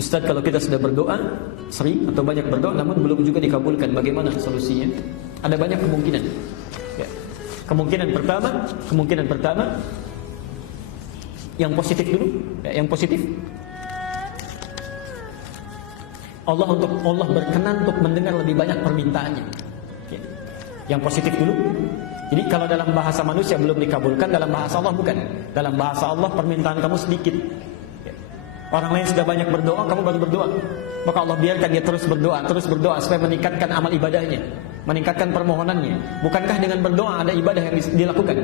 Ustaz, kalau kita sudah berdoa sering atau banyak berdoa namun belum juga dikabulkan, bagaimana solusinya? Ada banyak kemungkinan. Ya. Kemungkinan pertama yang positif dulu, ya, yang positif. Allah berkenan untuk mendengar lebih banyak permintaannya. Ya. Yang positif dulu. Jadi kalau dalam bahasa manusia belum dikabulkan, dalam bahasa Allah bukan. Dalam bahasa Allah permintaan kamu sedikit. Orang lain sudah banyak berdoa, kamu baru berdoa. Maka Allah biarkan dia terus berdoa supaya meningkatkan amal ibadahnya, meningkatkan permohonannya. Bukankah dengan berdoa ada ibadah yang dilakukan?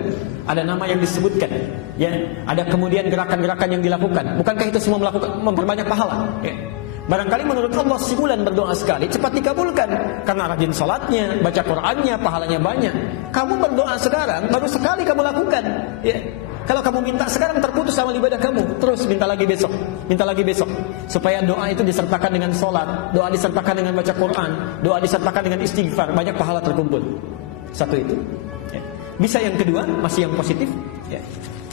Ada nama yang disebutkan, ya. Ada kemudian gerakan-gerakan yang dilakukan. Bukankah itu semua memperbanyak pahala? Ya. Barangkali menurut Allah si fulan berdoa sekali cepat dikabulkan karena rajin salatnya, baca Qur'annya, pahalanya banyak. Kamu berdoa sekarang baru sekali kamu lakukan, ya. Kalau kamu minta sekarang terputus sama ibadah kamu, terus minta lagi besok, supaya doa itu disertakan dengan sholat, doa disertakan dengan baca Quran, doa disertakan dengan istighfar, banyak pahala terkumpul. Satu itu. Ya. Bisa yang kedua, masih yang positif. Ya.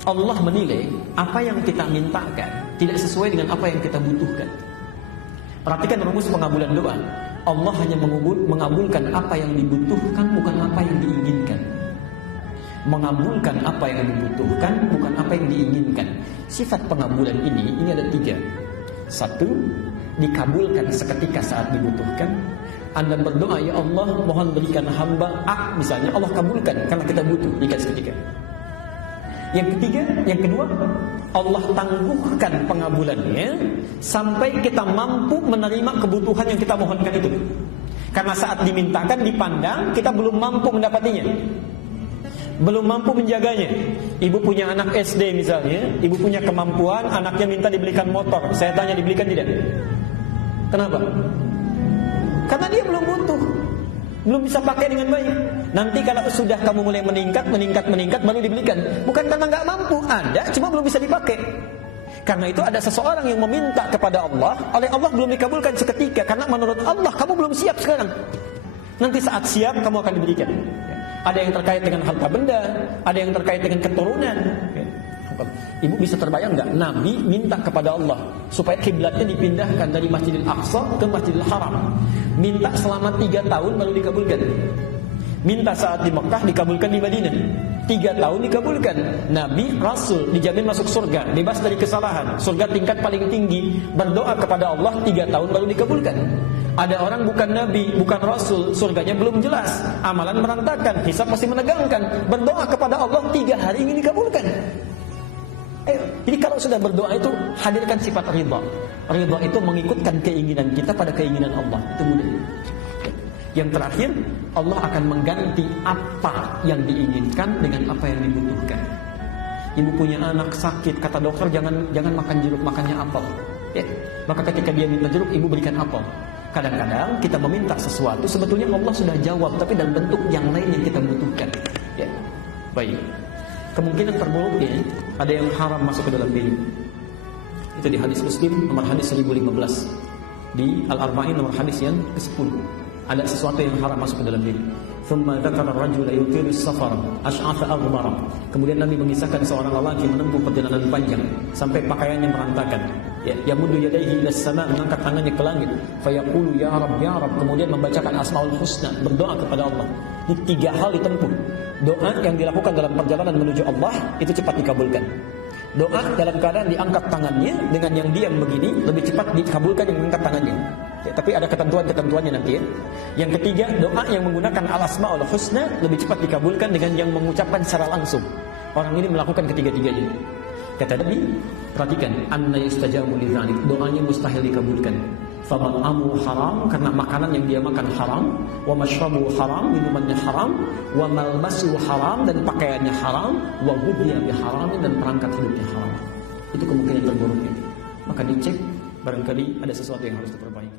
Allah menilai apa yang kita mintakan tidak sesuai dengan apa yang kita butuhkan. Perhatikan rumus pengabulan doa. Allah hanya mengabulkan apa yang dibutuhkan, bukan apa yang diinginkan. Mengabulkan apa yang dibutuhkan, bukan apa yang diinginkan. Sifat pengabulan ini ada 3. 1, dikabulkan seketika saat dibutuhkan. Anda berdoa, ya Allah mohon berikan hamba A misalnya, Allah kabulkan karena kita butuh, berikan seketika. Yang kedua, Allah tangguhkan pengabulannya sampai kita mampu menerima kebutuhan yang kita mohonkan itu. Karena saat dimintakan, dipandang, kita belum mampu mendapatinya, belum mampu menjaganya. Ibu punya anak SD misalnya, ibu punya kemampuan, anaknya minta dibelikan motor. Saya tanya, dibelikan tidak? Kenapa? Karena dia belum butuh, belum bisa pakai dengan baik. Nanti kalau sudah kamu mulai meningkat baru dibelikan. Bukan karena nggak mampu, ada, cuma belum bisa dipakai. Karena itu ada seseorang yang meminta kepada Allah, oleh Allah belum dikabulkan seketika, karena menurut Allah kamu belum siap sekarang. Nanti saat siap kamu akan diberikan. Ada yang terkait dengan harta benda, ada yang terkait dengan keturunan. Ibu bisa terbayang nggak? Nabi minta kepada Allah supaya kiblatnya dipindahkan dari Masjidil Aqsa ke Masjidil Haram. Minta selama 3 tahun baru dikabulkan. Minta saat di Mekah, dikabulkan di Madinah. 3 tahun dikabulkan. Nabi, Rasul dijamin masuk surga, bebas dari kesalahan, surga tingkat paling tinggi. Berdoa kepada Allah 3 tahun baru dikabulkan. Ada orang bukan Nabi, bukan Rasul, surganya belum jelas, amalan merantakan, hisab masih menegangkan, berdoa kepada Allah 3 hari ingin dikabulkan. Jadi kalau sudah berdoa itu hadirkan sifat ridha. Ridha itu mengikutkan keinginan kita pada keinginan Allah. Itu mudah. Yang terakhir, Allah akan mengganti apa yang diinginkan dengan apa yang dibutuhkan. Ibu punya anak sakit, kata dokter jangan makan jeruk, makannya apel. Ya. Maka ketika dia minta jeruk, ibu berikan apel. Kadang-kadang kita meminta sesuatu, sebetulnya Allah sudah jawab, tapi dalam bentuk yang lain yang kita butuhkan. Ya. Baik. Kemungkinan terburuknya ada yang haram masuk ke dalam diri. Itu di hadis Muslim nomor hadis 1015, di Al-Arba'in nomor hadis yang ke-10. Ada sesuatu yang haram masuk ke dalam diri. Thumma dzakara ar-rajula yutiru as-safar ash'atha aghbara. Kemudian Nabi mengisahkan seorang lelaki menempuh perjalanan panjang sampai pakaiannya merantakan. Yamuddu yadayhi ila as-sama', mengangkat tangannya ke langit. Fayaqulu ya Rabb ya Rabb, kemudian membacakan Asmaul Husna, berdoa kepada Allah. Ini 3 hal ditempuh. Doa yang dilakukan dalam perjalanan menuju Allah itu cepat dikabulkan. Doa dalam keadaan diangkat tangannya dengan yang diam begini lebih cepat dikabulkan yang mengangkat tangannya. Ya, tapi ada ketentuannya nanti ya. Yang ketiga, doa yang menggunakan al-asmaul husna lebih cepat dikabulkan dengan yang mengucapkan secara langsung. Orang ini melakukan ketiga-tiganya. Kata Nabi, perhatikan, anna yustajabu lidzalik, doanya mustahil dikabulkan. Famat'amu haram, karena makanan yang dia makan haram, wa mashrabu haram, minumannya haram, wa malbasu haram, dan pakaiannya haram, wa ghudhiya biharamin, dan perangkat hidupnya haram. Itu kemungkinan terburuknya. Maka dicek, barangkali ada sesuatu yang harus diperbaiki.